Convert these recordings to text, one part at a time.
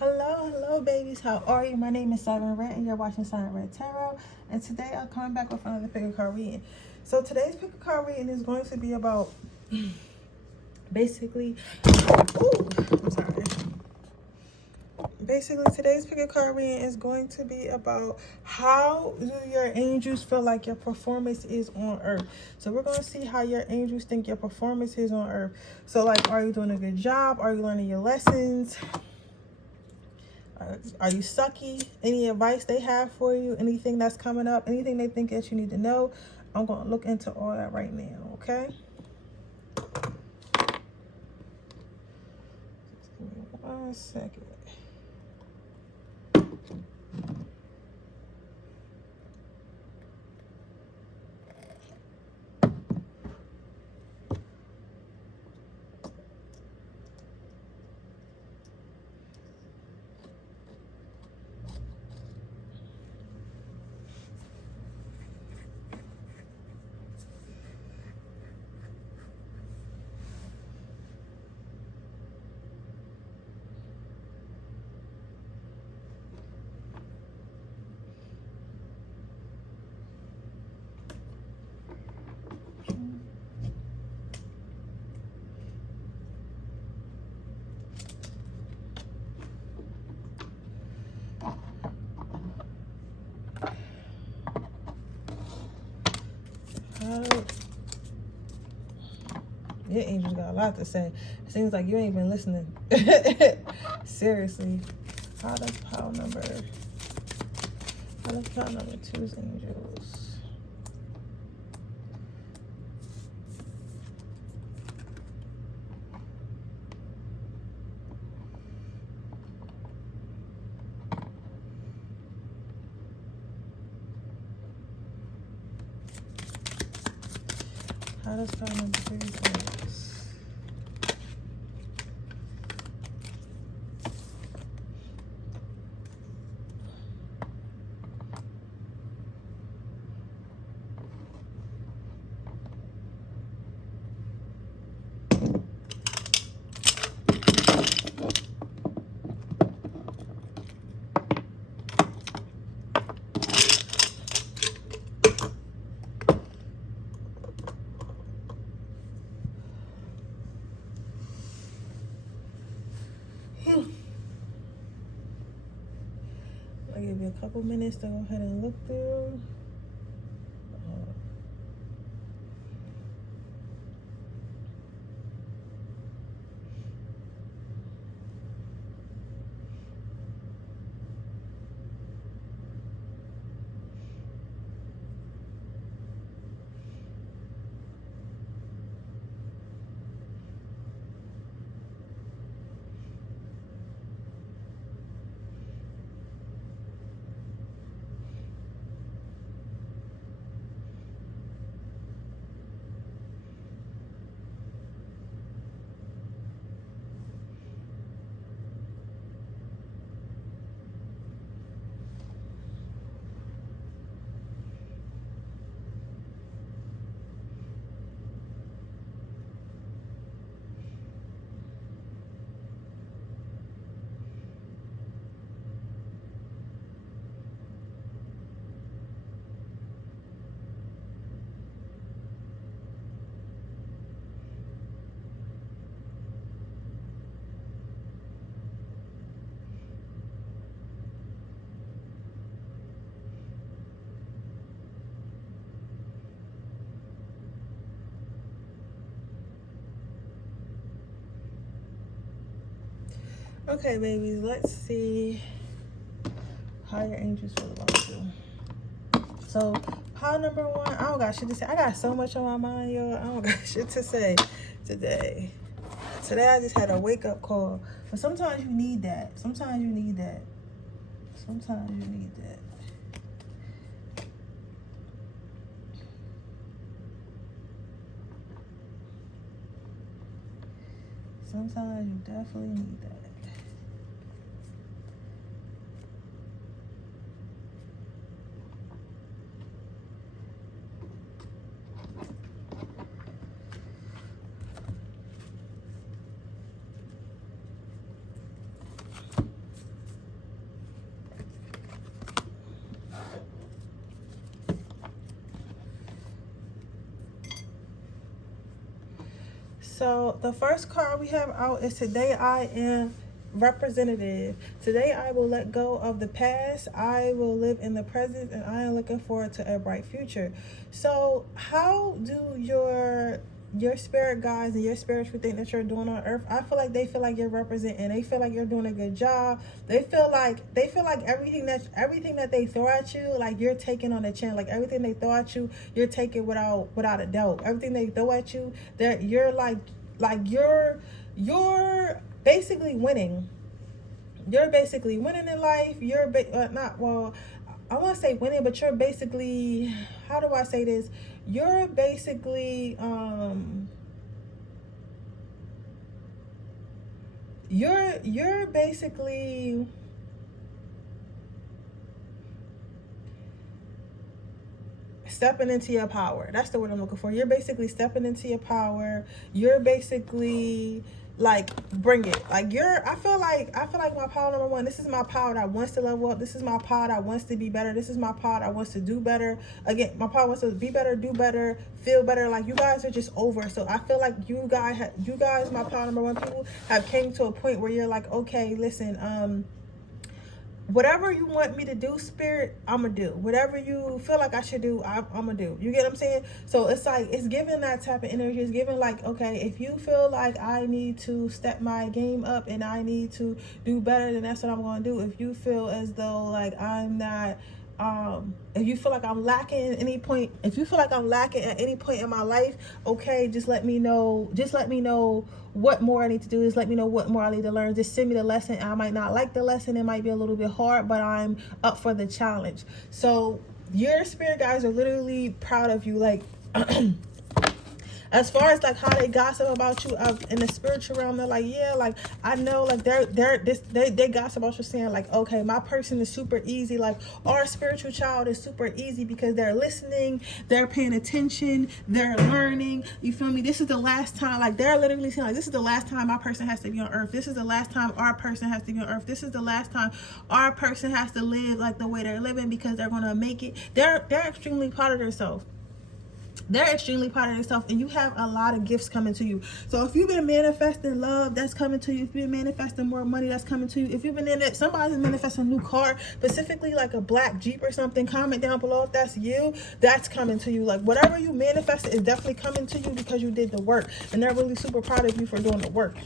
Hello, babies. How are you? My name is Siren Redd, and you're watching Siren Redd Tarot. And today I'm coming back with another pick a card reading. So today's pick a card reading is going to be about basically. I'm sorry. Basically, today's pick a card reading is going to be about how do your angels feel like your performance is on earth. So we're going to see how your angels think your performance is on earth. So like, are you doing a good job? Are you learning your lessons? Are you sucky? Any advice they have for you? Anything that's coming up? Anything they think that you need to know? I'm going to look into all that right now, okay? Just give me 1 second. Your angels got a lot to say. It seems like you ain't been listening. Seriously. How does pile number 2's angels? How does pile number 3's angels? I'll give you a couple minutes to go ahead and look through. Okay, babies, let's see how your angels feel about you. So, pile number 1, I don't got shit to say. I got so much on my mind, y'all. I don't got shit to say today. Today, I just had a wake-up call. But sometimes you need that. Sometimes you need that. Sometimes you need that. Sometimes you definitely need that. So the first card we have out is today I am representative. Today I will let go of the past. I will live in the present, and I am looking forward to a bright future. So how do your spirit guides and your spiritual thing that you're doing on earth, I feel like they feel like you're representing. They feel like you're doing a good job. They feel like everything that they throw at you, like you're taking on the chin. Like everything they throw at you, you're taking without a doubt. Everything they throw at you, that you're like you're basically winning. You're basically winning in life. You're not, well, I want to say winning, but you're basically, how do I say this? You're basically you're basically stepping into your power. That's the word I'm looking for. You're basically stepping into your power. You're basically like, bring it. Like I feel like my power number one, this is my power that wants to level up. This is my power that wants to be better. This is my power that wants to do better. Again, my power wants to be better, do better, feel better. Like you guys are just over. So I feel like you guys, my power number one people, have came to a point where you're like, okay, listen, whatever you want me to do, spirit, I'm gonna do. Whatever you feel like I should do, I'm gonna do. You get what I'm saying? So it's like, it's giving that type of energy. It's giving like, okay, if you feel like I need to step my game up and I need to do better, then that's what I'm gonna do. If you feel as though like I'm not, if you feel like I'm lacking at any point, in my life, okay, just let me know. Just let me know what more I need to do. Just let me know what more I need to learn. Just send me the lesson. I might not like the lesson. It might be a little bit hard, but I'm up for the challenge. So your spirit guys are literally proud of you. Like, as far as like how they gossip about you in the spiritual realm, they're like, yeah, like I know, like they gossip about you, saying like, okay, my person is super easy. Like our spiritual child is super easy because they're listening, they're paying attention, they're learning. You feel me? This is the last time. Like they're literally saying like, this is the last time my person has to be on earth. This is the last time our person has to be on earth. This is the last time our person has to live like the way they're living, because they're gonna make it. They're extremely proud of themselves. They're extremely proud of themselves, and you have a lot of gifts coming to you. So if you've been manifesting love, that's coming to you. If you've been manifesting more money, that's coming to you. If you've been in it, somebody's manifesting a new car, specifically like a black Jeep or something, comment down below if that's you. That's coming to you. Like whatever you manifest is definitely coming to you because you did the work, and they're really super proud of you for doing the work.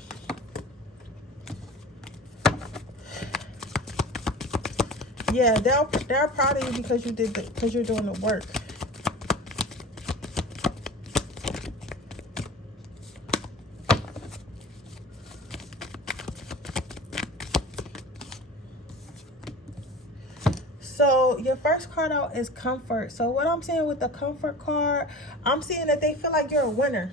Yeah, they're proud of you because you're doing the work. So your first card out is comfort. So what I'm seeing with the comfort card, I'm seeing that they feel like you're a winner.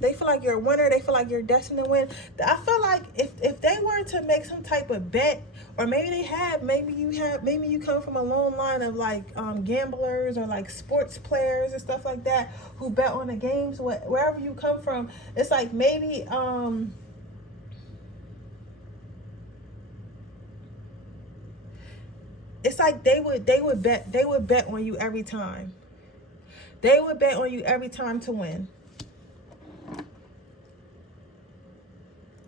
They feel like you're a winner. They feel like you're destined to win. I feel like if they were to make some type of bet, or maybe you come from a long line of like gamblers or like sports players and stuff like that who bet on the games, wherever you come from, it's like maybe it's like they would bet on you every time. They would bet on you every time to win.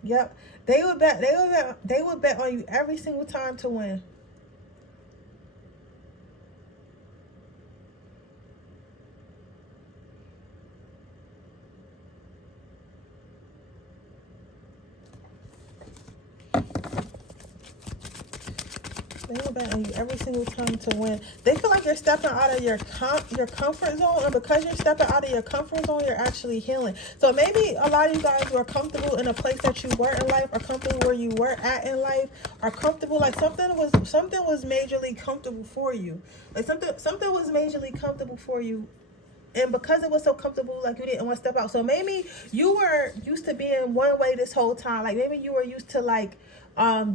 Yep. They would bet on you every single time to win. They will bet on you every single time to win. They feel like you're stepping out of your comfort zone, and because you're stepping out of your comfort zone, you're actually healing. So maybe a lot of you guys were comfortable in a place that you were in life, or comfortable where you were at in life, or comfortable, like something was majorly comfortable for you. Like something was majorly comfortable for you. And because it was so comfortable, like you didn't want to step out. So maybe you were used to being one way this whole time. Like maybe you were used to like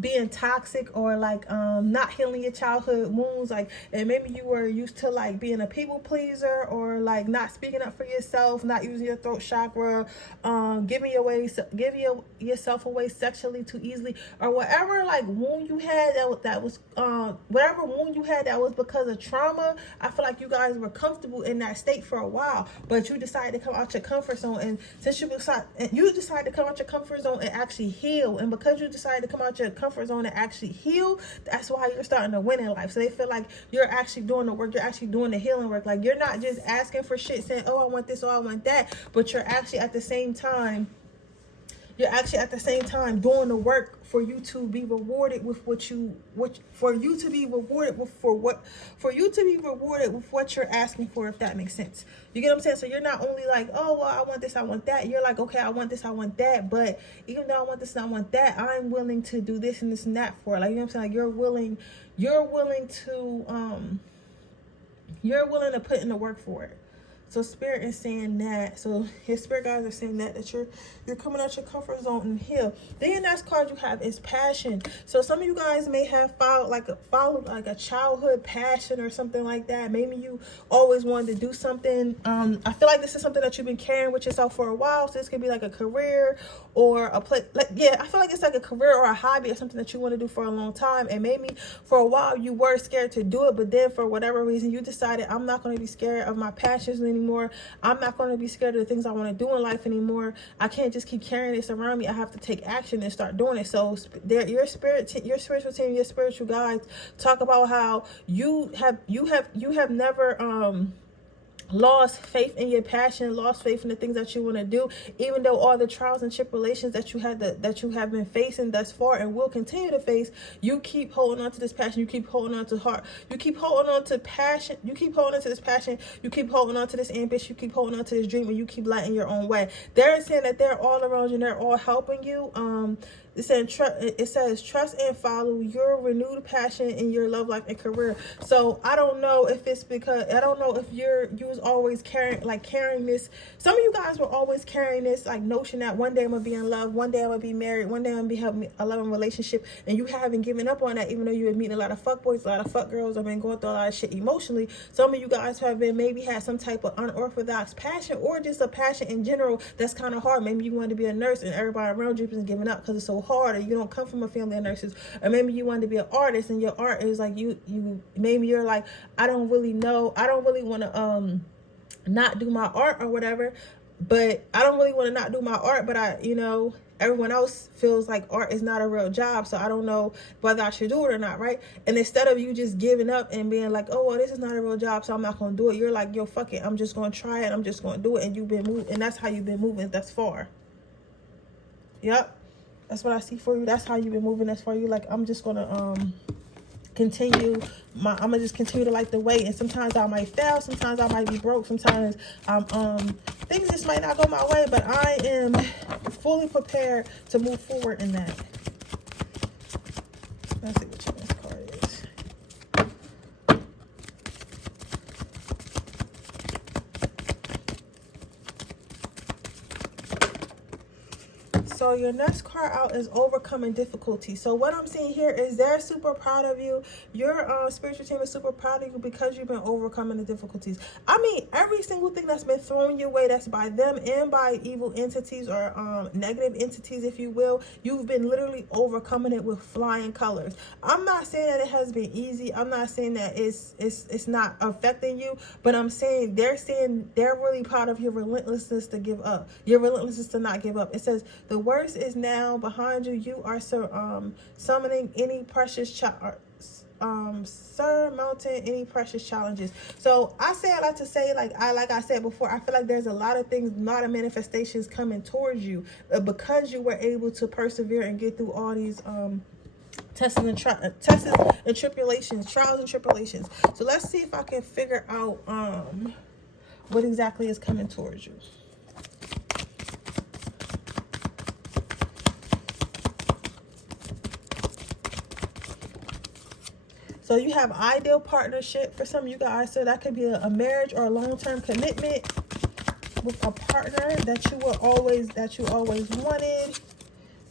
being toxic, or like not healing your childhood wounds, like, and maybe you were used to like being a people pleaser, or like not speaking up for yourself, not using your throat chakra, giving yourself away sexually too easily, or whatever like wound you had that was whatever wound you had that was because of trauma. I feel like you guys were comfortable in that state for a while, but you decided to come out your comfort zone, and since you decided to come out your comfort zone and actually heal, and because you decided to come out your comfort zone and actually heal, that's why you're starting to win in life. So they feel like you're actually doing the work, you're actually doing the healing work. Like, you're not just asking for shit saying, oh, I want this, oh, I want that, but you're actually at the same time doing the work for you to be rewarded with what you're asking for, if that makes sense. You get what I'm saying? So you're not only like, oh, well, I want this, I want that. You're like, okay, I want this, I want that, but even though I want this and I want that, I'm willing to do this and this and that for it. Like, you know what I'm saying? Like, you're willing to put in the work for it. So Spirit is saying that. So his Spirit guides are saying that you're coming out your comfort zone and heal. Then the next card you have is passion. So some of you guys may have followed like a childhood passion or something like that. Maybe you always wanted to do something. I feel like this is something that you've been carrying with yourself for a while. So this could be like a career or a play. Like, yeah, I feel like it's like a career or a hobby or something that you want to do for a long time. And maybe for a while you were scared to do it, but then for whatever reason you decided, I'm not going to be scared of my passions anymore. I'm not going to be scared of the things I want to do in life anymore. I can't just keep carrying this around me. I have to take action and start doing it. So your spiritual team, your spiritual guides talk about how you have never lost faith in your passion, lost faith in the things that you want to do, even though all the trials and tribulations that you have been facing thus far and will continue to face. You keep holding on to this passion, you keep holding on to heart, you keep holding on to passion, you keep holding on to this passion, you keep holding on to this ambition, you keep holding on to this dream, and you keep lighting your own way. They're saying that they're all around you and they're all helping you. It says trust and follow your renewed passion in your love life and career. So I don't know if it's because, I don't know if you was always carrying this. Some of you guys were always carrying this like notion that one day I'm gonna be in love, one day I'm gonna be married, one day I'm gonna be having a loving relationship, and you haven't given up on that, even though you were meeting a lot of fuck boys, a lot of fuck girls. I've been going through a lot of shit emotionally. Some of you guys have been maybe had some type of unorthodox passion, or just a passion in general that's kind of hard. Maybe you wanted to be a nurse and everybody around you is giving up because it's so hard, or you don't come from a family of nurses, or maybe you wanted to be an artist and your art is like you maybe you're like, I don't really want to not do my art or whatever, but I don't really want to not do my art, but everyone else feels like art is not a real job, so I don't know whether I should do it or not, right? And instead of you just giving up and being like, oh, well, this is not a real job, so I'm not going to do it, you're like, yo, fuck it, I'm just going to try it, I'm just going to do it, and you've been moving, and that's how you've been moving thus far. Yep, that's what I see for you. That's how you've been moving thus far. You like, I'm just going to continue to light the way, and sometimes I might fail, sometimes I might be broke, sometimes things just might not go my way, but I am fully prepared to move forward in that. Let's see what your next card is. So your next card out is overcoming difficulty. So what I'm seeing here is they're super proud of you. Your spiritual team is super proud of you because you've been overcoming the difficulties. I mean, every single thing that's been thrown your way, that's by them and by evil entities or negative entities, if you will, you've been literally overcoming it with flying colors. I'm not saying that it has been easy. I'm not saying that it's not affecting you, but I'm saying they're really proud of your relentlessness to give up, your relentlessness to not give up. It says the worst is now behind you. You are summoning any precious surmounting any precious challenges. So I like to say, like I said before, I feel like there's a lot of things, a lot of manifestations coming towards you because you were able to persevere and get through all these tests and tribulations, trials and tribulations. So let's see if I can figure out what exactly is coming towards you. So you have ideal partnership for some of you guys. So that could be a marriage or a long-term commitment with a partner that you always wanted.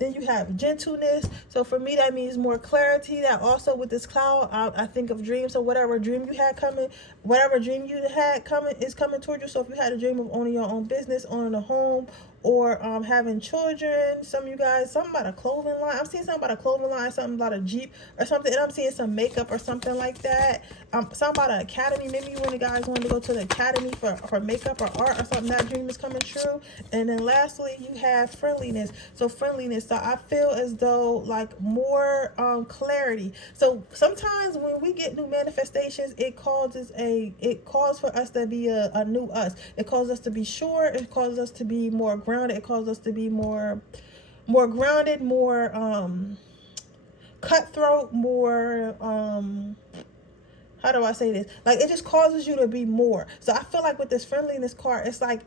Then you have gentleness. So for me, that means more clarity. That also with this cloud, I think of dreams. So whatever dream you had coming, whatever dream you had coming is coming toward you. So if you had a dream of owning your own business, owning a home, or having children, some of you guys, something about a clothing line. I'm seeing something about a clothing line, something about a Jeep or something, and I'm seeing some makeup or something like that. Something about an academy. Maybe you and the guys wanted to go to the academy for makeup or art or something. That dream is coming true. And then lastly, you have friendliness. So friendliness. So I feel as though like more clarity. So sometimes when we get new manifestations, it calls for us to be a new us. It calls us to be sure. It calls us to be more grounded. It calls us to be more grounded, more cutthroat, more how do I say this? Like, it just causes you to be more. So I feel like with this friendliness card, it's like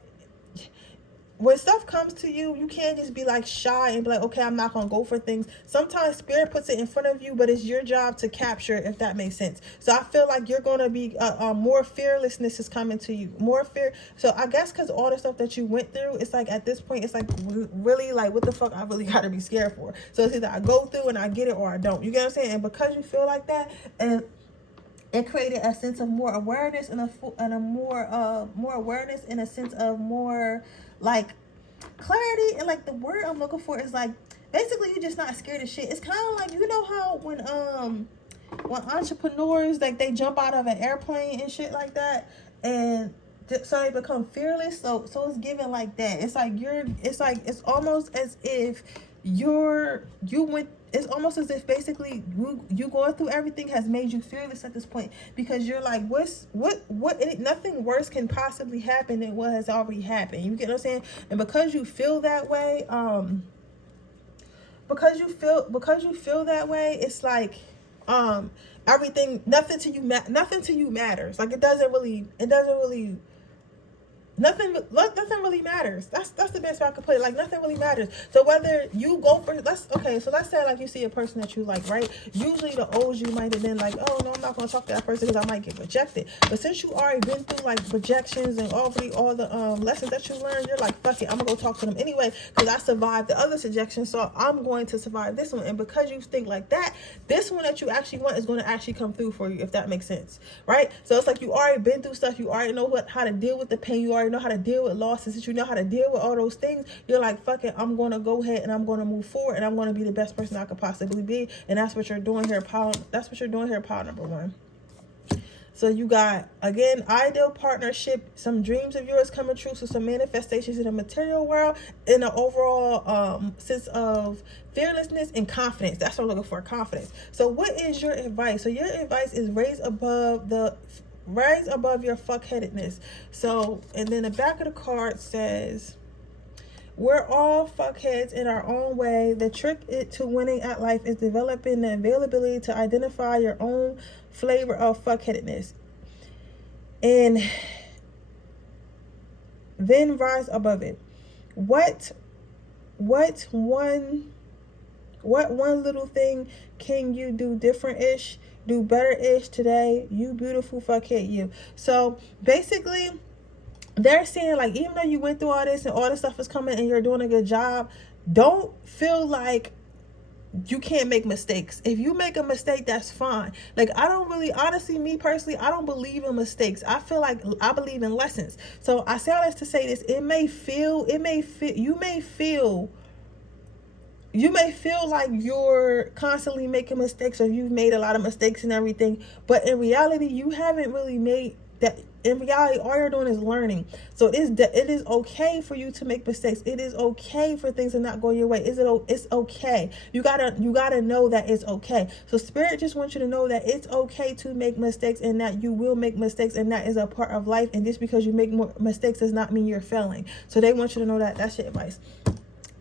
when stuff comes to you, you can't just be like shy and be like, okay, I'm not gonna go for things. Sometimes spirit puts it in front of you, but it's your job to capture it, if that makes sense. So I feel like you're gonna be more fearlessness is coming to you, more fear. So I guess because all the stuff that you went through, it's like at this point, it's like really like, what the fuck I really gotta be scared for. So it's either I go through and I get it or I don't. You get what I'm saying? And because you feel like that, and it created a sense of more awareness and a more awareness in a sense of more like clarity. And like the word I'm looking for is like basically you're just not scared of shit. It's kind of like, you know how when entrepreneurs like they jump out of an airplane and shit like that, and so they become fearless. So it's given like that. It's like it's almost as if it's almost as if basically you going through everything has made you fearless at this point, because you're like, nothing worse can possibly happen than what has already happened. You get what I'm saying? And because you feel that way, it's like everything, nothing to you matters. Like nothing really matters. That's the best way I could put it. Like nothing really matters. So whether you go for let's say like you see a person that you like, right? Usually the O's you might have been like, oh no, I'm not gonna talk to that person because I might get rejected. But since you already been through like rejections and all the lessons that you learned, you're like, fuck it, I'm gonna go talk to them anyway because I survived the other rejection, so I'm going to survive this one. And because you think like that, this one that you actually want is going to actually come through for you, if that makes sense, right? So it's like you already been through stuff. You already know how to deal with the pain. You already know how to deal with losses. Since you know how to deal with all those things, you're like, fuck it, I'm going to go ahead and I'm going to move forward and I'm going to be the best person I could possibly be. And that's what you're doing here, pile number one. So you got, again, ideal partnership, some dreams of yours coming true, so some manifestations in the material world, in the overall sense of fearlessness and confidence. That's what I'm looking for, confidence. So what is your advice? So your advice is rise above your fuckheadedness. So, and then the back of the card says, we're all fuckheads in our own way. The trick to winning at life is developing the availability to identify your own flavor of fuckheadedness and then rise above it. What one little thing can you do different-ish, do better-ish today, you beautiful fuckhead you? So basically they're saying, like, even though you went through all this and all this stuff is coming and you're doing a good job, don't feel like you can't make mistakes. If you make a mistake, that's fine. Like, I don't really, honestly, me personally, I don't believe in mistakes. I feel like I believe in lessons. So I say all this to say this. You may feel like you're constantly making mistakes, or you've made a lot of mistakes and everything, but in reality, you haven't really made that. In reality, all you're doing is learning. So it is okay for you to make mistakes. It is okay for things to not go your way. It's okay. You gotta know that it's okay. So Spirit just wants you to know that it's okay to make mistakes, and that you will make mistakes, and that is a part of life. And just because you make more mistakes does not mean you're failing. So they want you to know that. That's your advice.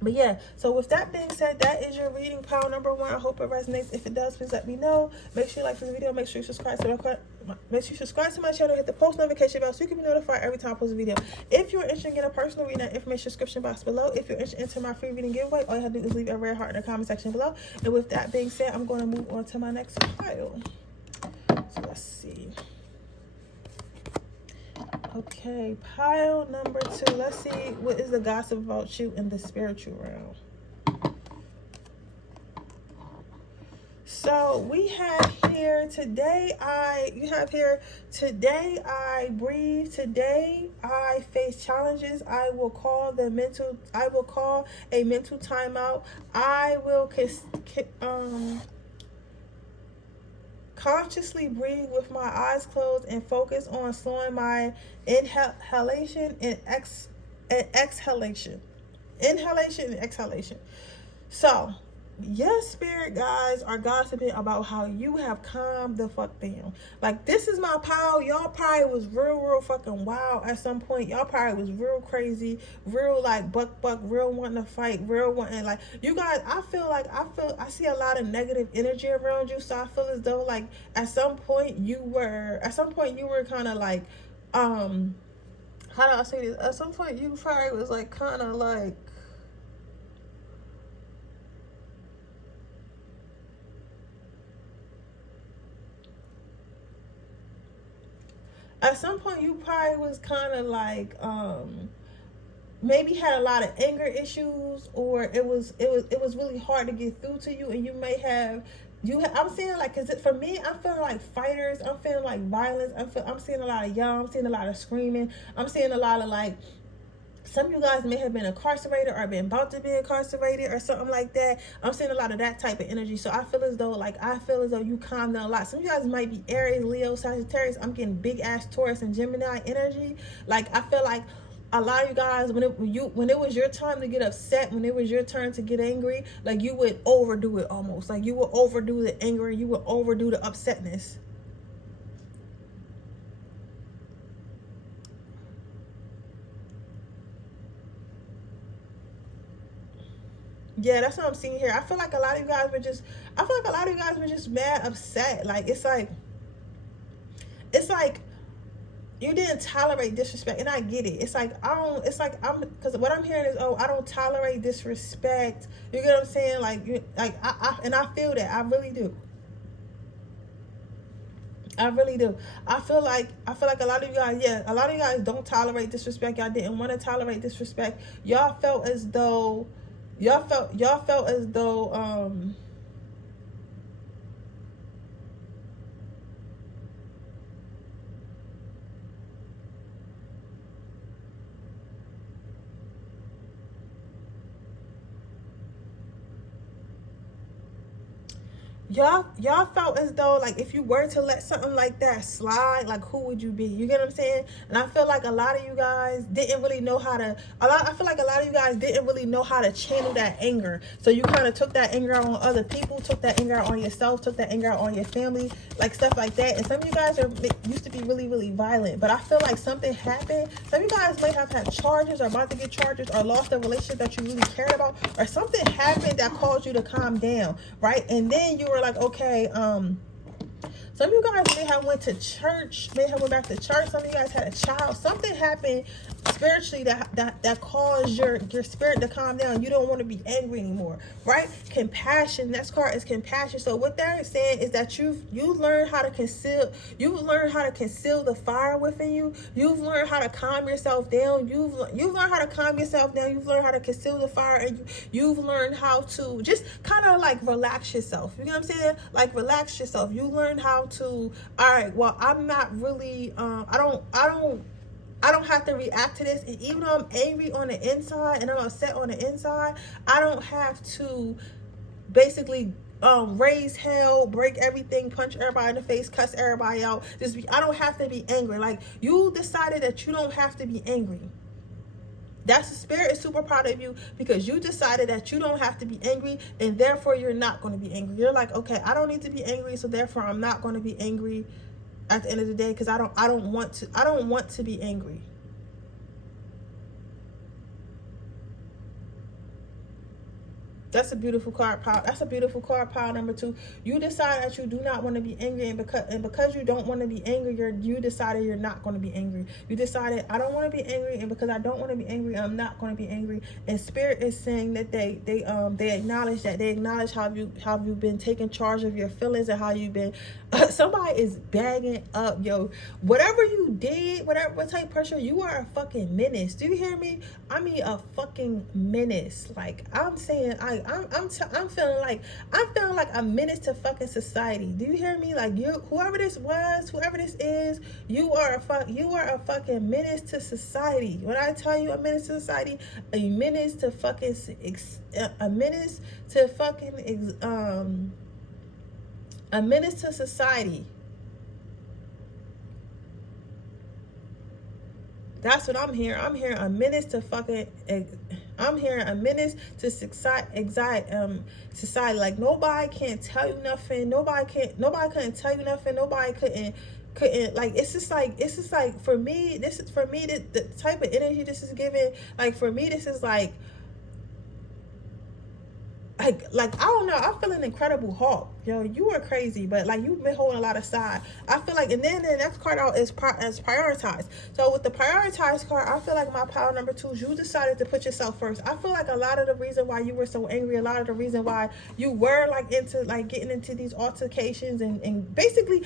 But yeah, so with that being said, that is your reading, pile number one. I hope it resonates. If it does, please let me know. Make sure you like this video. Make sure you subscribe to my channel. Hit the post notification bell so you can be notified every time I post a video. If you're interested in getting a personal reading, information description box below. If you're interested in my free reading giveaway, all you have to do is leave a red heart in the comment section below. And with that being said, I'm going to move on to my next pile. So let's see. Okay, pile number two. Let's see what is the gossip about you in the spiritual realm. So we have here today I breathe, today I face challenges, I will call a mental timeout, I will consciously breathe with my eyes closed and focus on slowing my inhalation and exhalation. Inhalation and exhalation. So, yes, spirit guys are gossiping about how you have calmed the fuck down. Like, this is my power. Y'all probably was real fucking wild at some point. Y'all probably was real crazy, real like buck, real wanting to fight, real wanting, like, you guys, I see a lot of negative energy around you. So I feel as though like at some point you were kind of like, how do I say this? At some point you probably was like kind of like, at some point you probably was kind of like maybe had a lot of anger issues, or it was really hard to get through to you, and you may have I'm seeing like, cause for me, I'm feeling like fighters, I'm feeling like violence, I'm seeing a lot of yelling, I'm seeing a lot of screaming, I'm seeing a lot of like, some of you guys may have been incarcerated or been about to be incarcerated or something like that. I'm seeing a lot of that type of energy. So I feel as though you calmed down a lot. Some of you guys might be Aries, Leo, Sagittarius. I'm getting big ass Taurus and Gemini energy. Like, I feel like a lot of you guys, when it was your time to get upset, when it was your turn to get angry, like you would overdo it almost. Like you would overdo the anger, you would overdo the upsetness. Yeah, that's what I'm seeing here. I feel like a lot of you guys were just mad upset. Like it's like you didn't tolerate disrespect, and I get it. Because what I'm hearing is, oh, I don't tolerate disrespect. You get what I'm saying? I feel that. I really do. I really do. I feel like a lot of you guys don't tolerate disrespect. Y'all didn't want to tolerate disrespect. Y'all felt as though y'all felt as though like if you were to let something like that slide, like who would you be? You get what I'm saying? And I feel like a lot of you guys didn't really know how to channel that anger. So you kind of took that anger out on other people, took that anger out on yourself, took that anger out on your family, like stuff like that. And some of you guys used to be really violent, but I feel like something happened. Some of you guys might have had charges or about to get charges, or lost a relationship that you really cared about, or something happened that caused you to calm down, right? And then you were like, okay, some of you guys may have went to church, may have went back to church. Some of you guys had a child. Something happened spiritually that caused your spirit to calm down. You don't want to be angry anymore, right? Compassion. Next card is compassion. So what they're saying is that you've learned how to conceal the fire within you. You've learned how to calm yourself down. You've learned how to calm yourself down. You've learned how to conceal the fire, and you've learned how to just kind of like relax yourself. You know what I'm saying? Like relax yourself. You learned how to, all right, well, I'm not really I don't have to react to this, and even though I'm angry on the inside and I'm upset on the inside, I don't have to basically raise hell, break everything, punch everybody in the face, cuss everybody out. I don't have to be angry. Like, you decided that you don't have to be angry. That's the spirit is super proud of you, because you decided that you don't have to be angry, and therefore you're not going to be angry. You're like, okay, I don't need to be angry, so therefore I'm not going to be angry at the end of the day, because I don't want to be angry. That's a beautiful card, pile. That's a beautiful card, pile number 2. You decide that you do not want to be angry, and because you don't want to be angry, you decided you're not going to be angry. You decided, I don't want to be angry, and because I don't want to be angry, I'm not going to be angry. And spirit is saying that they acknowledge that. They acknowledge how you've been taking charge of your feelings, and how you've been somebody is bagging up, yo. Whatever you did, what type of pressure, you are a fucking menace. Do you hear me? I mean, a fucking menace. Like, I'm saying, I'm feeling like a menace to fucking society. Do you hear me? Like, you, whoever this is, you are a fucking menace to society. When I tell you a menace to society, a menace to fucking a menace to fucking a menace to society. That's what I'm hearing. I'm hearing a menace to fucking. I'm hearing a menace to society. Like, nobody can tell you nothing. Nobody couldn't tell you nothing. Nobody couldn't like. It's just like for me. The type of energy this is giving. Like, for me, this is like I don't know, I'm feeling Incredible Hulk. Yo, you are crazy, but like, you've been holding a lot of side. I feel like, and then the next card out is prioritized. So with the prioritized card, I feel like my power number 2 is you decided to put yourself first. I feel like a lot of the reason why you were so angry, a lot of the reason why you were like into like getting into these altercations and basically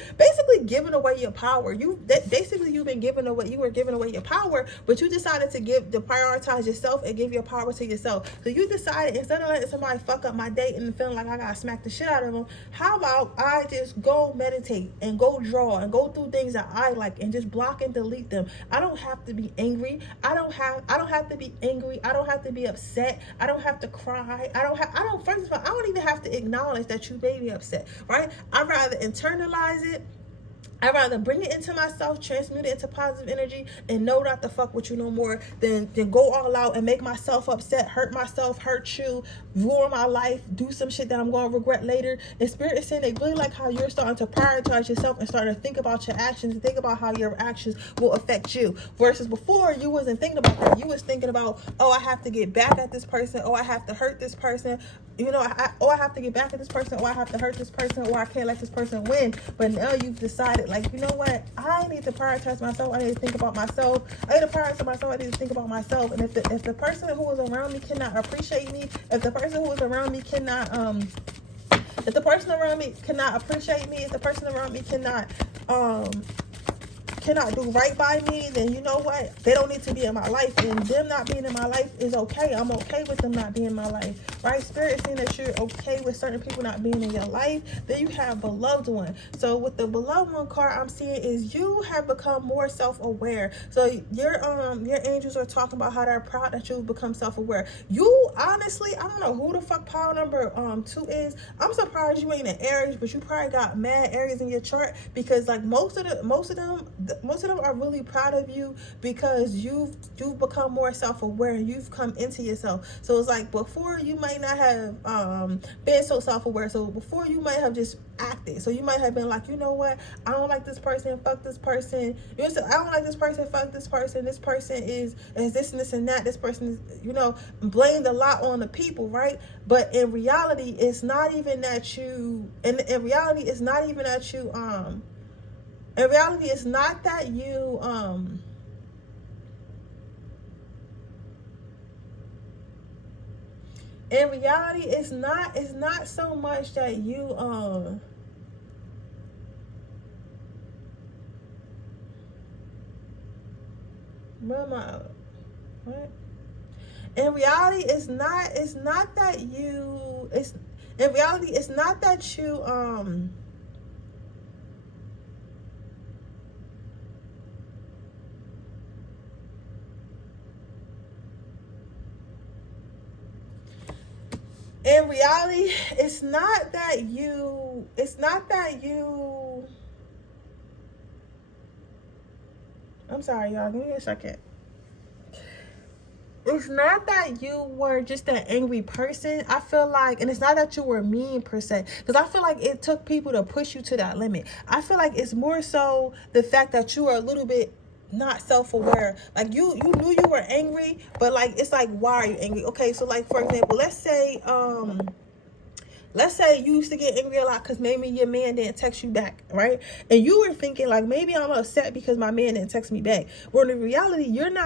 giving away your power. You were giving away your power, but you decided to prioritize yourself and give your power to yourself. So you decided, instead of letting somebody fuck up my date and feeling like I gotta smack the shit out of them, how about I just go meditate and go draw and go through things that I like and just block and delete them. I don't have to be angry. I don't have to be angry. I don't have to be upset. I don't have to cry. First of all, I don't even have to acknowledge that you may be upset, right? I'd rather internalize it. I'd rather bring it into myself, transmute it into positive energy, and know not to fuck with you no more than go all out and make myself upset, hurt myself, hurt you, ruin my life, do some shit that I'm going to regret later. And Spirit is saying they really like how you're starting to prioritize yourself and starting to think about your actions and think about how your actions will affect you. Versus before, you wasn't thinking about that. You was thinking about, oh, I have to get back at this person. Oh, I have to hurt this person. You know, I have to get back at this person, or I have to hurt this person, or I can't let this person win. But now you've decided, like, you know what? I need to prioritize myself. I need to think about myself. I need to prioritize myself. I need to think about myself. And if the person who is around me cannot appreciate me, if the person who is around me cannot if the person around me cannot appreciate me, if the person around me cannot do right by me, then you know what? They don't need to be in my life, and them not being in my life is okay. I'm okay with them not being in my life, right? Spirit is saying that you're okay with certain people not being in your life. Then you have beloved one. So with the beloved one card, I'm seeing is you have become more self-aware. So your angels are talking about how they're proud that you've become self-aware. You honestly, I don't know who the fuck power number 2 is. I'm surprised you ain't an Aries, but you probably got mad Aries in your chart, because like most of them are really proud of you because you've become more self-aware and you've come into yourself. So it's like, before you might not have been so self-aware. So before you might have just acted. So you might have been like, you know what? I don't like this person. Fuck this person. You know, I don't like this person. Fuck this person. This person is this and this and that. This person is, you know, blamed a lot on the people, right? But in reality, it's not even that you. And in reality, it's not even that you. In reality, it's not that you, in reality, it's not so much that you, where am I? What? In reality, it's not that you, in reality, it's not that you, in reality, it's not that you, I'm sorry, y'all, give me a second. It's not that you were just an angry person. I feel like, and it's not that you were mean per se, because I feel like it took people to push you to that limit. I feel like it's more so the fact that you are a little bit not self-aware. Like, you knew you were angry, but like, it's like, why are you angry? Okay, so like, for example, let's say you used to get angry a lot because maybe your man didn't text you back, right? And you were thinking like, maybe I'm upset because my man didn't text me back. Well, in reality, you're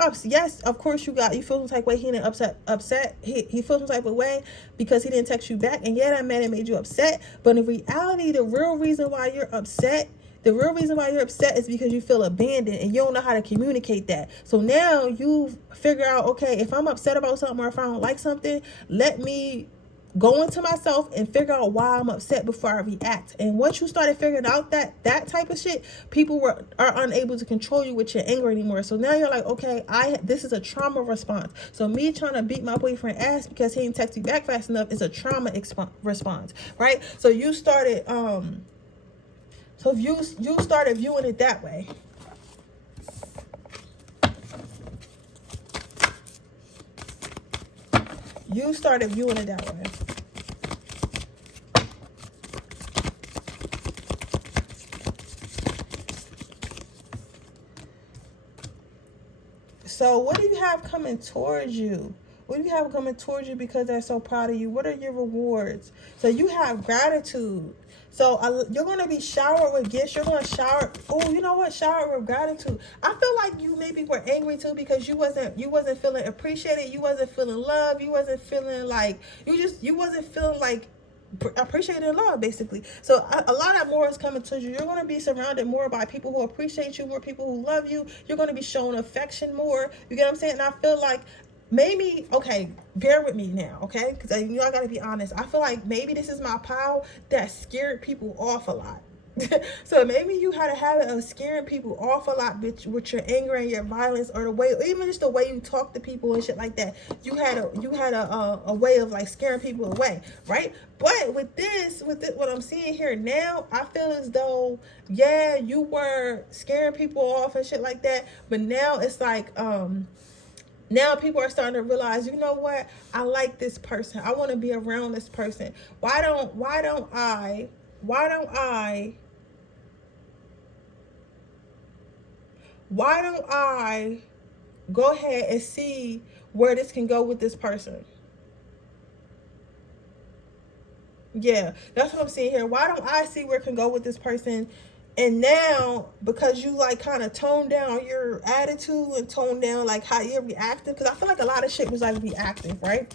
upset. Yes, of course you feel some type of way. He didn't upset. He feels some type of way because he didn't text you back. And yeah, that man made you upset. But in reality, the real reason why you're upset is because you feel abandoned and you don't know how to communicate that. So now you figure out, okay, if I'm upset about something or if I don't like something, let me go into myself and figure out why I'm upset before I react. And once you started figuring out that type of shit, people are unable to control you with your anger anymore. So now you're like, okay, this is a trauma response. So me trying to beat my boyfriend ass because he didn't text me back fast enough is a trauma response, right? So you started you started viewing it that way. You started viewing it that way. So what do you have coming towards you? What do you have coming towards you because they're so proud of you? What are your rewards? So you have gratitude. So you're going to be showered with gifts. You're going to shower. Oh, you know what? Shower with gratitude. I feel like you maybe were angry too because you wasn't feeling appreciated. You wasn't feeling love. You wasn't feeling like you wasn't feeling like appreciated and love, basically. So a lot of more is coming to you. You're going to be surrounded more by people who appreciate you, more people who love you. You're going to be shown affection more. You get what I'm saying? And I feel like maybe, okay, bear with me now, okay? Because I got to be honest. I feel like maybe this is my pile that scared people off a lot. So maybe you had a habit of scaring people off a lot with your anger and your violence, or the way, even just the way you talk to people and shit like that. You had a way of like scaring people away, right? But with this, what I'm seeing here now, I feel as though, yeah, you were scaring people off and shit like that, but now it's like now people are starting to realize, you know what? I like this person. I want to be around this person. Why don't I go ahead and see where this can go with this person? Yeah, that's what I'm seeing here. Why don't I see where it can go with this person? And now, because you like kind of toned down your attitude and toned down like how you're reactive, because I feel like a lot of shit was like reactive, right?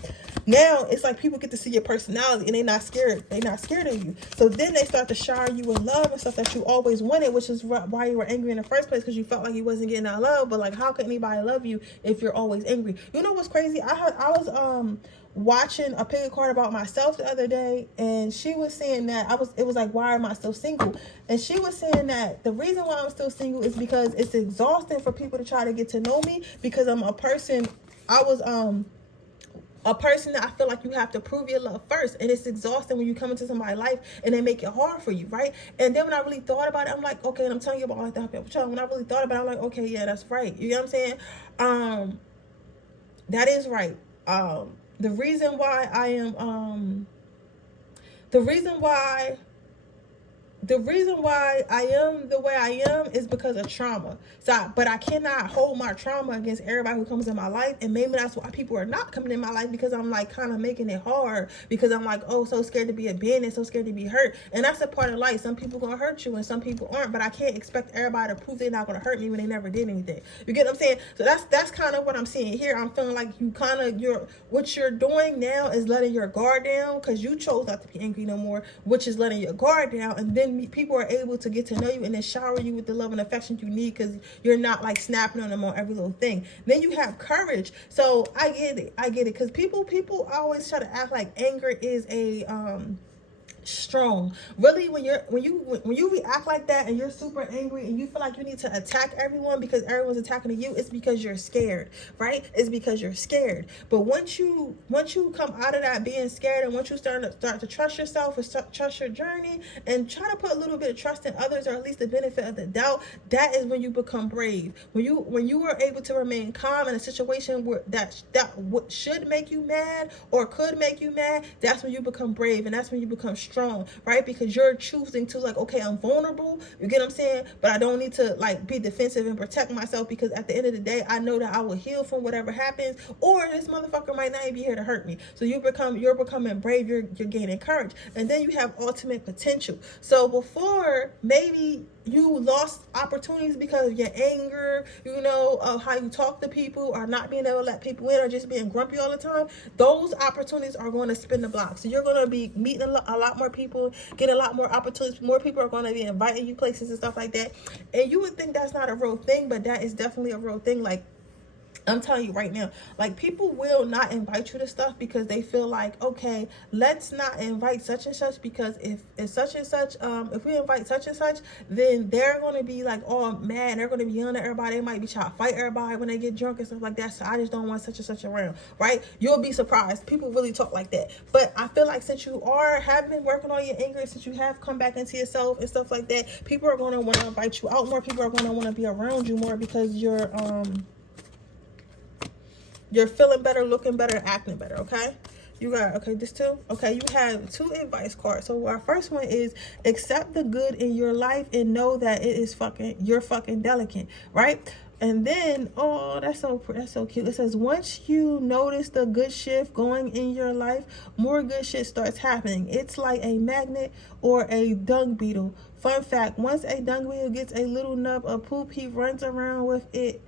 Now it's like people get to see your personality and they're not scared. They're not scared of you. So then they start to shower you with love and stuff that you always wanted, which is why you were angry in the first place, because you felt like you wasn't getting that love. But like, how can anybody love you if you're always angry? You know what's crazy? I was watching a pig card about myself the other day, and she was saying that it was like, why am I still single? And she was saying that the reason why I'm still single is because it's exhausting for people to try to get to know me, because I'm a person that I feel like you have to prove your love first, and it's exhausting when you come into somebody's life and they make it hard for you, right? And then when I really thought about it, I'm like, okay, and I'm telling you about like that. When I really thought about it, I'm like, okay, yeah, that's right. You know what I'm saying? That is right. The reason why I am the way I am is because of trauma. But I cannot hold my trauma against everybody who comes in my life. And maybe that's why people are not coming in my life, because I'm like kind of making it hard, because I'm like, oh, so scared to be abandoned, so scared to be hurt. And that's a part of life. Some people gonna hurt you and some people aren't, but I can't expect everybody to prove they're not gonna hurt me when they never did anything. You get what I'm saying? So that's kind of what I'm seeing here. I'm feeling like what you're doing now is letting your guard down, because you chose not to be angry no more, which is letting your guard down. And then people are able to get to know you and then shower you with the love and affection you need, because you're not like snapping on them on every little thing. Then you have courage. So I get it, because people always try to act like anger is a strong. Really, when you react like that and you're super angry and you feel like you need to attack everyone because everyone's attacking you, it's because you're scared, right? It's because you're scared. But once you come out of that being scared, and once you start to trust yourself and trust your journey and try to put a little bit of trust in others, or at least the benefit of the doubt, that is when you become brave. When you were able to remain calm in a situation where that should make you mad or could make you mad, that's when you become brave, and that's when you become strong, right? Because you're choosing to like, okay, I'm vulnerable, you get what I'm saying, but I don't need to like be defensive and protect myself, because at the end of the day, I know that I will heal from whatever happens, or this motherfucker might not be here to hurt me. So you're becoming brave, you're gaining courage, and then you have ultimate potential. So before, maybe you lost opportunities because of your anger, of how you talk to people, or not being able to let people in, or just being grumpy all the time. Those opportunities are going to spin the block. So you're going to be meeting a lot more people, getting a lot more opportunities. More people are going to be inviting you places and stuff like that. And you would think that's not a real thing, but that is definitely a real thing. Like, I'm telling you right now, like, people will not invite you to stuff because they feel like, okay, let's not invite such and such, because if such and such, if we invite such and such, then they're going to be like, oh man, they're going to be yelling at everybody. They might be trying to fight everybody when they get drunk and stuff like that. So I just don't want such and such around, right? You'll be surprised. People really talk like that. But I feel like since you have been working on your anger, since you have come back into yourself and stuff like that, people are going to want to invite you out more. People are going to want to be around you more because you're feeling better, looking better, acting better, okay? You got, okay, this too? Okay, you have 2 advice cards. So our first one is accept the good in your life and know that it is you're fucking delicate, right? And then, oh, that's so cute. It says, once you notice the good shift going in your life, more good shit starts happening. It's like a magnet or a dung beetle. Fun fact, once a dung beetle gets a little nub of poop, he runs around with it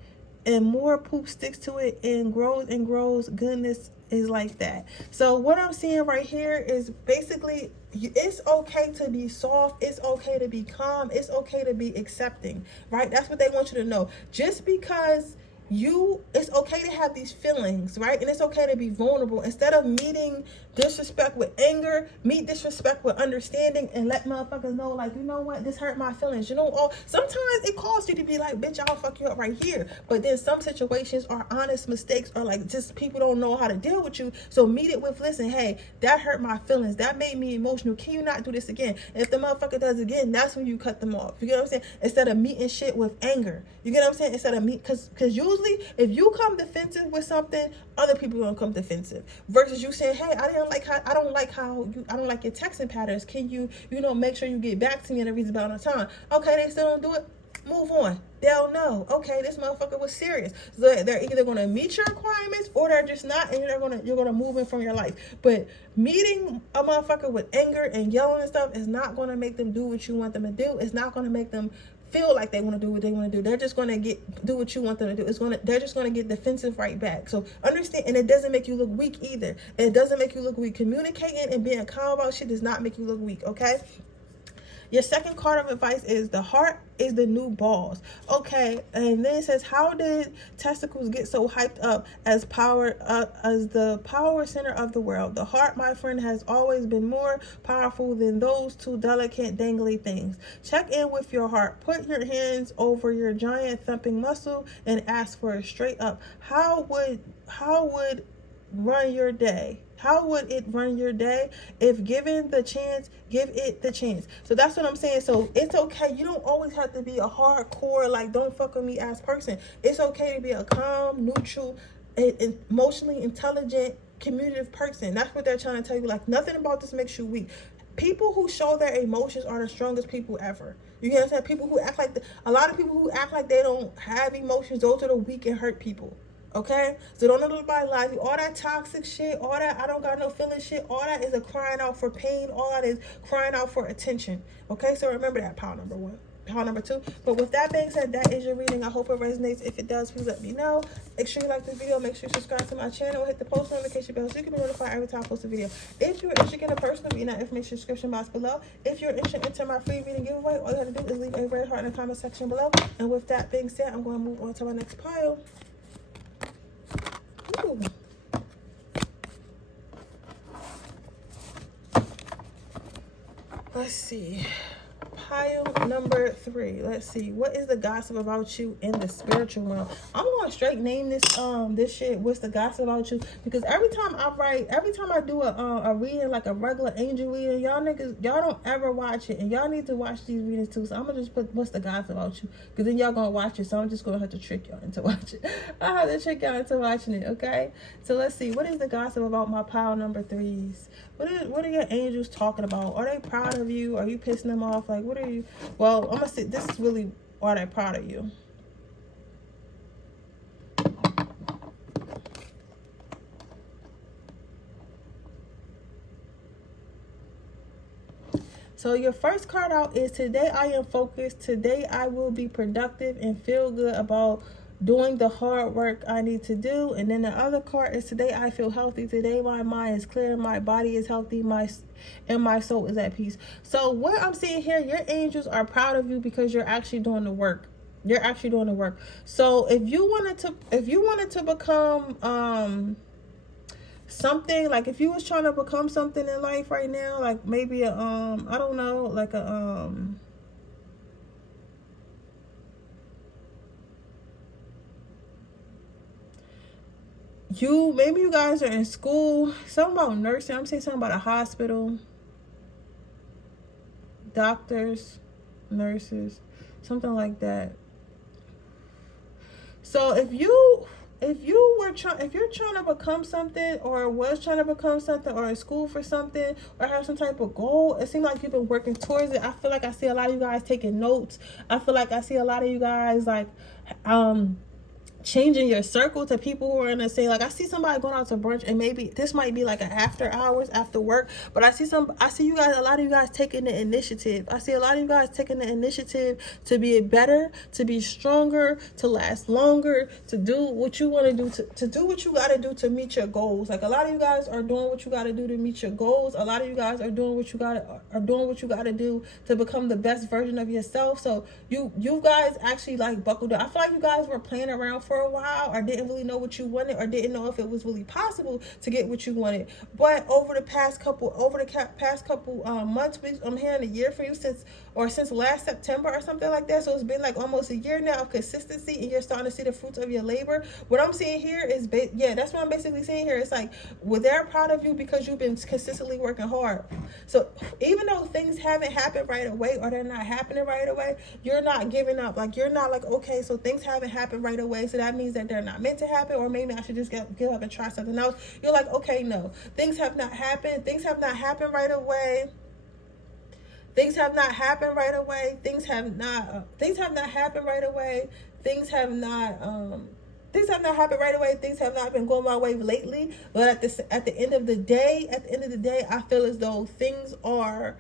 and more poop sticks to it and grows and grows. Goodness is like that. So what I'm seeing right here is basically, it's okay to be soft, it's okay to be calm, it's okay to be accepting, right? That's what they want you to know. Just because it's okay to have these feelings, right? And it's okay to be vulnerable. Instead of meeting disrespect with anger, meet disrespect with understanding and let motherfuckers know, like, you know what, this hurt my feelings. You know, sometimes it calls you to be like, bitch, I'll fuck you up right here. But then some situations are honest mistakes, or like just people don't know how to deal with you. So meet it with, listen, hey, that hurt my feelings, that made me emotional, can you not do this again? And if the motherfucker does it again, that's when you cut them off. You get what I'm saying? Instead of meeting shit with anger. You get what I'm saying? Instead of because usually if you come defensive with something, other people are gonna come defensive. Versus you saying, hey, I don't like your texting patterns. Can you make sure you get back to me in a reasonable amount of time? Okay, they still don't do it. Move on. They'll know, okay, this motherfucker was serious. So they're either gonna meet your requirements or they're just not, and you're gonna move in from your life. But meeting a motherfucker with anger and yelling and stuff is not gonna make them do what you want them to do. It's not gonna make them feel like they want to do what they want to do. They're just going to do what you want them to do. They're just going to get defensive right back. So understand, and it doesn't make you look weak either. It doesn't make you look weak. Communicating and being calm about shit does not make you look weak, okay? Your second card of advice is the heart is the new balls. Okay, and then it says, how did testicles get so hyped up as the power center of the world? The heart, my friend, has always been more powerful than those 2 delicate dangly things. Check in with your heart. Put your hands over your giant thumping muscle and ask for it straight up. How would run your day? How would it run your day? If given the chance, give it the chance. So that's what I'm saying. So it's okay. You don't always have to be a hardcore, like, don't fuck with me ass person. It's okay to be a calm, neutral, emotionally intelligent, communicative person. That's what they're trying to tell you. Like, nothing about this makes you weak. People who show their emotions are the strongest people ever. You get what I'm saying? People who act like a lot of people who act like they don't have emotions, those are the weak and hurt people. Okay, so don't let nobody lie to you. All that toxic shit, all that I don't got no feeling shit, all that is a crying out for pain. All that is crying out for attention. Okay, so remember that, pile number 1. Pile number 2. But with that being said, that is your reading. I hope it resonates. If it does, please let me know. Make sure you like the video. Make sure you subscribe to my channel. Hit the post notification bell so you can be notified every time I post a video. If you're interested in a personal reading, information description box below. If you're interested in entering my free reading giveaway, all you have to do is leave a red heart in the comment section below. And with that being said, I'm going to move on to my next pile. Ooh. Let's see. Pile number 3. Let's see. What is the gossip about you in the spiritual realm? I'm going to straight name this shit, what's the gossip about you? Because every time I do a reading, like a regular angel reading, y'all don't ever watch it. And y'all need to watch these readings too. So I'm going to just put what's the gossip about you. Because then y'all going to watch it. So I'm just going to have to trick y'all into watching it. I have to trick y'all into watching it, okay? So let's see. What is the gossip about my pile number 3s? What are your angels talking about? Are they proud of you? Are you pissing them off? Like, what are you? Well, I'm going to say this is really, are they proud of you? So your first card out is, today I am focused. Today I will be productive and feel good about doing the hard work I need to do. And then the other card is, today I feel healthy. Today my mind is clear, my body is healthy, my soul is at peace. So what I'm seeing here, your angels are proud of you because you're actually doing the work. You're actually doing the work. So if you wanted to become something, like if you was trying to become something in life right now, like maybe a I don't know, like a maybe you guys are in school, something about nursing. I'm saying something about a hospital, doctors, nurses, something like that. So if you're trying to become something, or was trying to become something, or in school for something, or have some type of goal, it seems like you've been working towards it. I feel like I see a lot of you guys taking notes. I feel like I see a lot of you guys like changing your circle to people who are gonna say, like, I see somebody going out to brunch, and maybe this might be like an after hours, after work, but I see you guys, a lot of you guys taking the initiative. I see a lot of you guys taking the initiative to be better, to be stronger, to last longer, to do what you want to do, to do what you got to do to meet your goals. Like, a lot of you guys are doing what you got to do to meet your goals. A lot of you guys are doing what you got to do to become the best version of yourself. So you guys actually like buckled up. I feel like you guys were playing around for a while, or didn't really know what you wanted, or didn't know if it was really possible to get what you wanted. But over the past couple months, I'm hearing a year for you since last September or something like that. So it's been like almost a year now of consistency, and you're starting to see the fruits of your labor. What I'm seeing here is that's what I'm basically seeing here. It's like, well, they're proud of you because you've been consistently working hard. So even though things haven't happened right away, or they're not happening right away, you're not giving up. Like, you're not like, okay, so things haven't happened right away, so that means that they're not meant to happen, or maybe I should just give up and try something else. You're like, okay, no, things have not happened right away. Things have not happened right away. Things have not happened right away. Things have not been going my way lately. But at the end of the day, I feel as though things are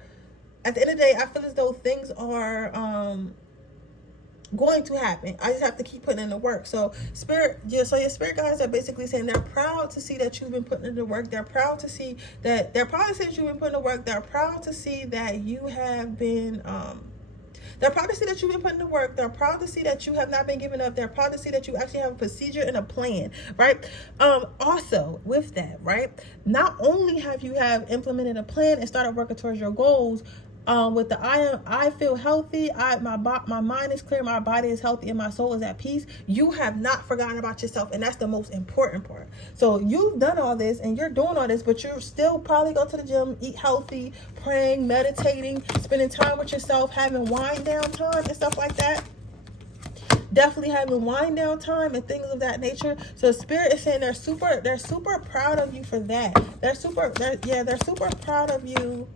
going to happen. I just have to keep putting in the work. So your spirit guides are basically saying they're proud to see that you've been putting in the work. They're proud to see that you've been putting in the work. They're proud to see that you have been they're proud to see that you've been putting in the work. They're proud to see that you have not been giving up. They're proud to see that you actually have a procedure and a plan, right? Also with that, right? Not only have you implemented a plan and started working towards your goals, with the I feel healthy, my mind is clear, my body is healthy, and my soul is at peace. You have not forgotten about yourself, and that's the most important part. So you've done all this, and you're doing all this, but you're still probably go to the gym, eat healthy, praying, meditating, spending time with yourself, having wind down time and stuff like that. Definitely having wind down time and things of that nature. So Spirit is saying they're super proud of you for that. They're super proud of you.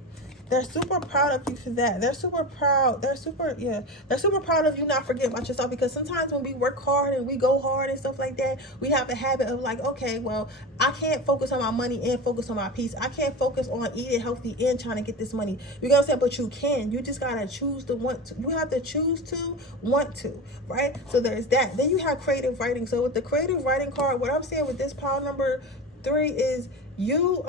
They're super proud of you for that. They're super proud of you not forgetting about yourself, because sometimes when we work hard and we go hard and stuff like that, we have a habit of like, okay, well, I can't focus on my money and focus on my peace. I can't focus on eating healthy and trying to get this money. You know what I'm saying? But you can. You just gotta choose to want to. You have to choose to want to, right? So there's that. Then you have creative writing. So with the creative writing card, what I'm saying with this pile number 3 is you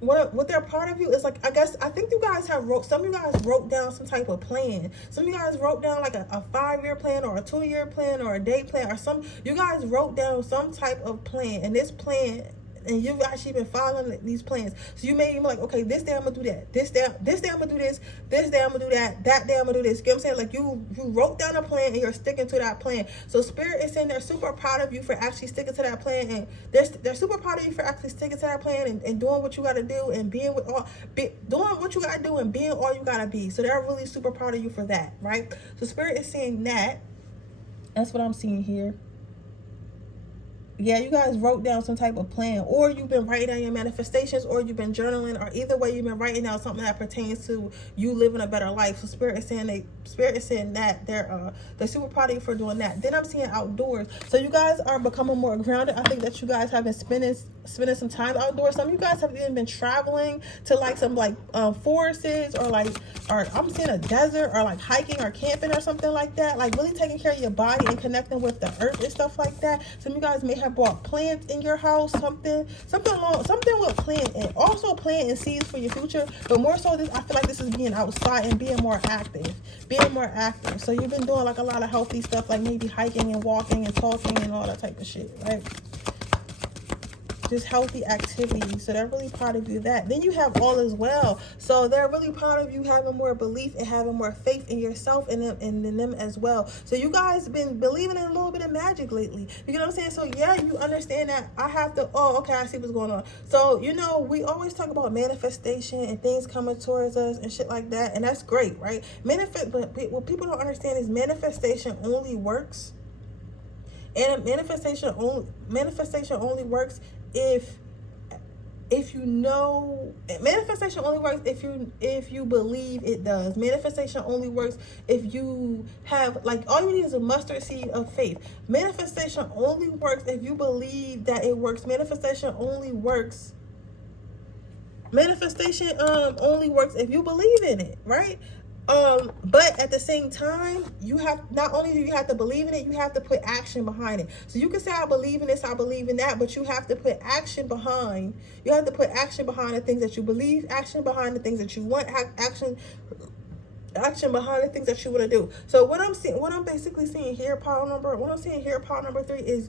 what they're part of you is like, I think you guys some of you guys wrote down some type of plan. Some of you guys wrote down like a 5-year plan, or a 2-year plan, or a day plan, or you guys wrote down some type of plan, and this plan, and you've actually been following these plans. So you may be like, okay, this day I'm gonna do that, this day I'm gonna do this day I'm gonna do that day I'm gonna do this. You know what I'm saying? Like, you wrote down a plan and you're sticking to that plan. So Spirit is saying they're super proud of you for actually sticking to that plan, and they're super proud of you for actually sticking to that plan and doing what you gotta do, and doing what you gotta do, and being all you gotta be. So they're really super proud of you for that, right? So Spirit is saying that. That's what I'm seeing here. Yeah, you guys wrote down some type of plan, or you've been writing down your manifestations, or you've been journaling, or either way you've been writing down something that pertains to you living a better life. So Spirit is saying that they're super proud of you for doing that. Then I'm seeing outdoors. So you guys are becoming more grounded. I think that you guys have been spending some time outdoors. Some of you guys have even been traveling to like some like forests, or I'm seeing a desert, or like hiking or camping or something like that. Like really taking care of your body and connecting with the earth and stuff like that. Some of you guys may have have bought plants in your house, something with plant and also planting seeds for your future. But more so, this, I feel like this is being outside and being more active. So you've been doing like a lot of healthy stuff, like maybe hiking and walking and talking and all that type of shit, right? Just healthy activities. So they're really proud of you that. Then you have all as well. So they're really proud of you having more belief and having more faith in yourself and in them as well. So you guys been believing in a little bit of magic lately. You know what I'm saying? So yeah, you understand that I have to, oh, okay, I see what's going on. So, you know, we always talk about manifestation and things coming towards us and shit like that. And that's great, right? But what people don't understand is manifestation only works. And manifestation only works if you know. Manifestation only works if you believe it does. Manifestation only works if you have, like, all you need is a mustard seed of faith. Manifestation only works if you believe that it works. Manifestation only works if you believe in it, right? But at the same time, you have, not only do you have to believe in it, you have to put action behind it. So you can say, I believe in this, I believe in that, but you have to put action behind. You have to put action behind the things that you believe, action behind the things that you want, action behind the things that you want to do. So what I'm basically seeing here, pile number 3, is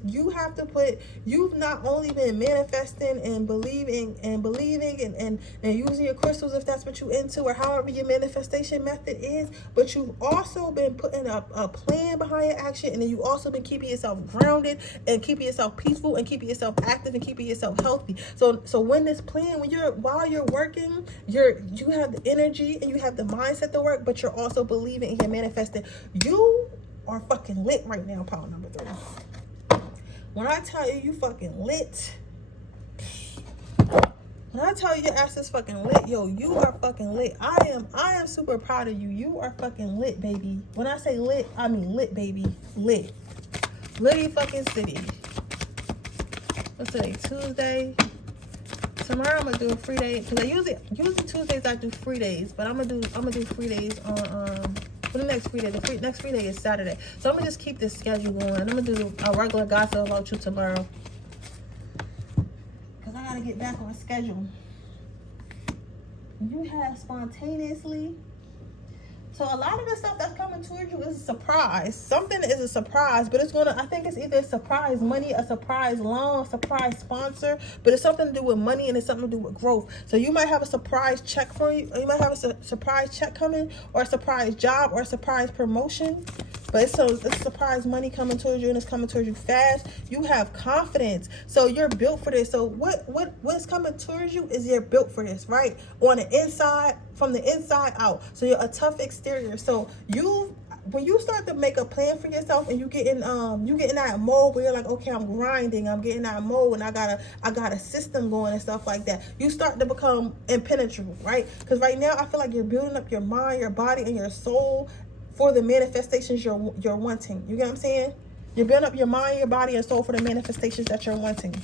you've not only been manifesting and believing and using your crystals if that's what you into, or however your manifestation method is, but you've also been putting a plan behind your action, and then you also been keeping yourself grounded and keeping yourself peaceful and keeping yourself active and keeping yourself healthy. So when this plan, while you're working, you have the energy and you have the mindset to work, but you're also believing and you're manifesting. You are fucking lit right now, pile number 3. When I tell you fucking lit, when I tell you your ass is fucking lit, yo, you are fucking lit. I am super proud of you. You are fucking lit, baby. When I say lit, I mean lit, baby. Lit. Litty fucking city. What's today? Tuesday. Tomorrow I'm gonna do a free day, because I usually Tuesdays I do free days, but I'm gonna do free days on for the next free day. The next free day is Saturday, so I'm gonna just keep this schedule going. I'm gonna do a regular gossip about you tomorrow, because I gotta get back on schedule. You have spontaneously. So a lot of the stuff that's coming towards you is a surprise. Something is a surprise, but I think it's either a surprise money, a surprise loan, a surprise sponsor, but it's something to do with money and it's something to do with growth. So you might have a surprise check for you. You might have a surprise check coming, or a surprise job, or a surprise promotion. But it's surprise money coming towards you, and it's coming towards you fast. You have confidence. So you're built for this. So what's coming towards you is you're built for this, right? On the inside, from the inside out. So you're a tough exterior. So when you start to make a plan for yourself, and you get in that mode where you're like, okay, I'm grinding, I'm getting that mode, and I got a system going and stuff like that. You start to become impenetrable, right? Because right now I feel like you're building up your mind, your body, and your soul for the manifestations you're wanting. You get what I'm saying? You're building up your mind, your body, and soul for the manifestations that you're wanting.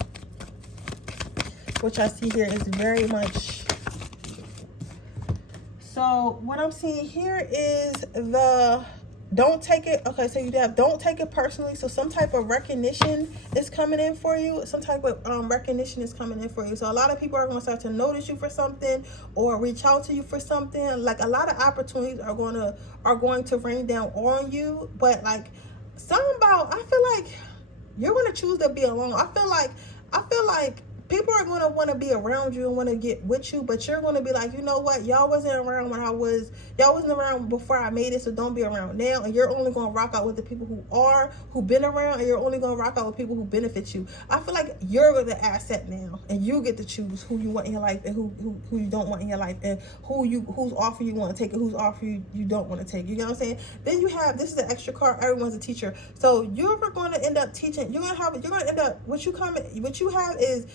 Which I see here is very much. So what I'm seeing here is don't take it. Okay, so you have don't take it personally. So some type of recognition is coming in for you. Some type of recognition is coming in for you. So a lot of people are going to start to notice you for something, or reach out to you for something. Like, a lot of opportunities are going to rain down on you. But like, I feel like you're going to choose to be alone. I feel like people are going to want to be around you and want to get with you, but you're going to be like, you know what? Y'all wasn't around before I made it, so don't be around now. And you're only going to rock out with the people who've been around, and you're only going to rock out with people who benefit you. I feel like you're the asset now, and you get to choose who you want in your life and who you don't want in your life, and whose offer you want to take and whose offer you don't want to take. You know what I'm saying? Then you have, this is an extra card, everyone's a teacher. So you're going to end up teaching. You're going to end up, what you have is,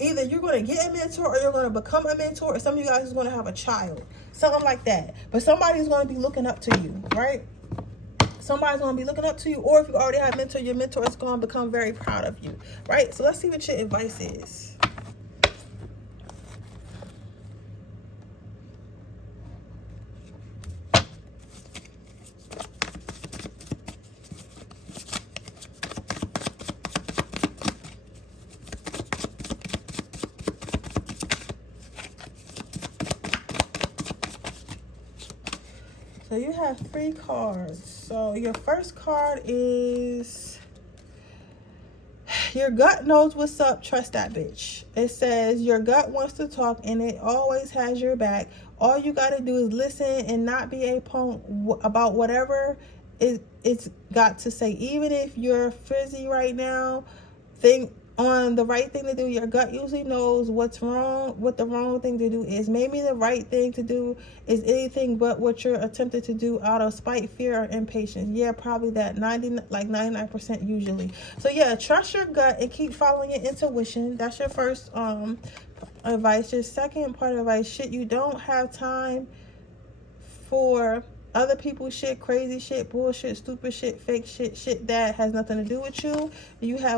either you're going to get a mentor, or you're going to become a mentor, or some of you guys is going to have a child, something like that. But somebody's going to be looking up to you, right? Somebody's going to be looking up to you, or if you already have a mentor, your mentor is going to become very proud of you, right? So let's see what your advice is. So you have 3 cards. So your first card is your gut knows what's up. Trust that bitch. It says your gut wants to talk and it always has your back. All you got to do is listen and not be a punk about whatever it's got to say. Even if you're frizzy right now, think on the right thing to do. Your gut usually knows what's wrong, what the wrong thing to do is. Maybe the right thing to do is anything but what you're attempting to do out of spite, fear, or impatience. Yeah, probably that 99% usually. So yeah, trust your gut and keep following your intuition. That's your first advice. Your second part of advice, shit, you don't have time for other people's shit, crazy shit, bullshit, stupid shit, fake shit, shit that has nothing to do with you.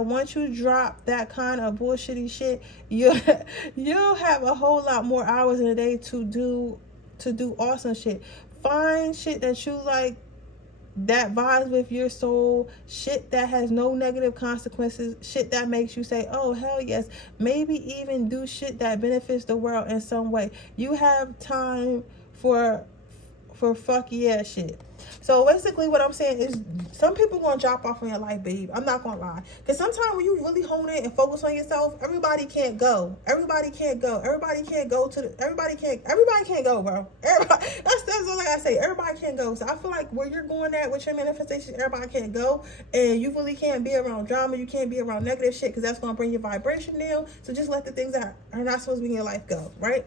Once you drop that kind of bullshitty shit, you'll have a whole lot more hours in a day to do awesome shit. Find shit that you like, that vibes with your soul, shit that has no negative consequences, shit that makes you say, oh hell yes. Maybe even do shit that benefits the world in some way. You have time for fuck yeah shit. So basically what I'm saying is some people gonna drop off in your life, babe. I'm not gonna lie. Because sometimes when you really hone in and focus on yourself, everybody can't go. Everybody can't go, bro. Everybody, that's all I gotta say. Everybody can't go. So I feel like where you're going at with your manifestation, everybody can't go. And you really can't be around drama. You can't be around negative shit because that's gonna bring your vibration down. So just let the things that are not supposed to be in your life go, right?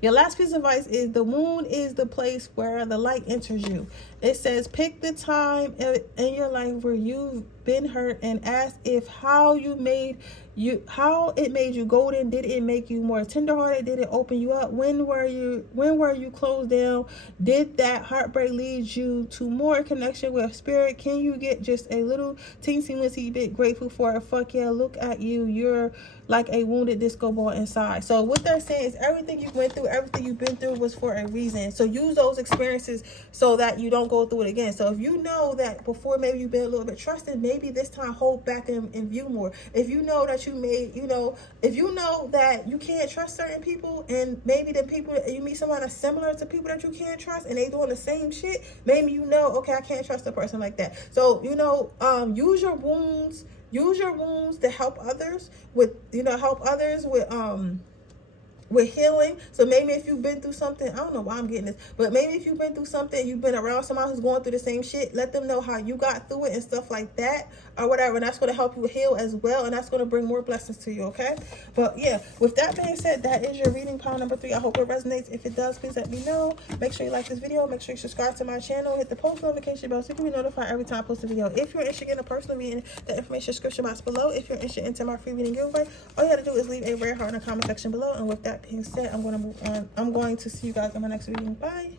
Your last piece of advice is the moon is the place where the light enters you. It says pick the time in your life where you've been hurt and ask if how it made you golden. Did it make you more tenderhearted? Did it open you up? When were you closed down? Did that heartbreak lead you to more connection with spirit? Can you get just a little teensy bit grateful for it? Fuck yeah, look at you. You're like a wounded disco ball inside. So what they're saying is everything you went through, everything you've been through was for a reason. So use those experiences so that you don't go through it again. So if you know that before maybe you've been a little bit trusted, maybe this time hold back and view more. If you know that if you know that you can't trust certain people, and maybe the people you meet someone that's similar to people that you can't trust and they doing the same shit, maybe okay, I can't trust a person like that. So use your wounds. Use your wounds to help others with healing. So maybe if you've been through something, I don't know why I'm getting this, but maybe if you've been through something, you've been around someone who's going through the same shit, let them know how you got through it and stuff like that or whatever, and that's going to help you heal as well, and that's going to bring more blessings to you, okay? But yeah, with that being said, that is your reading pile number 3. I hope it resonates. If it does, please let me know. Make sure you like this video. Make sure you subscribe to my channel. Hit the post notification bell so you can be notified every time I post a video. If you're interested in a personal reading, the information description box below. If you're interested in my free reading giveaway, all you have to do is leave a red heart in the comment section below. And with that being said, I'm going to move on. I'm going to see you guys in my next reading. Bye.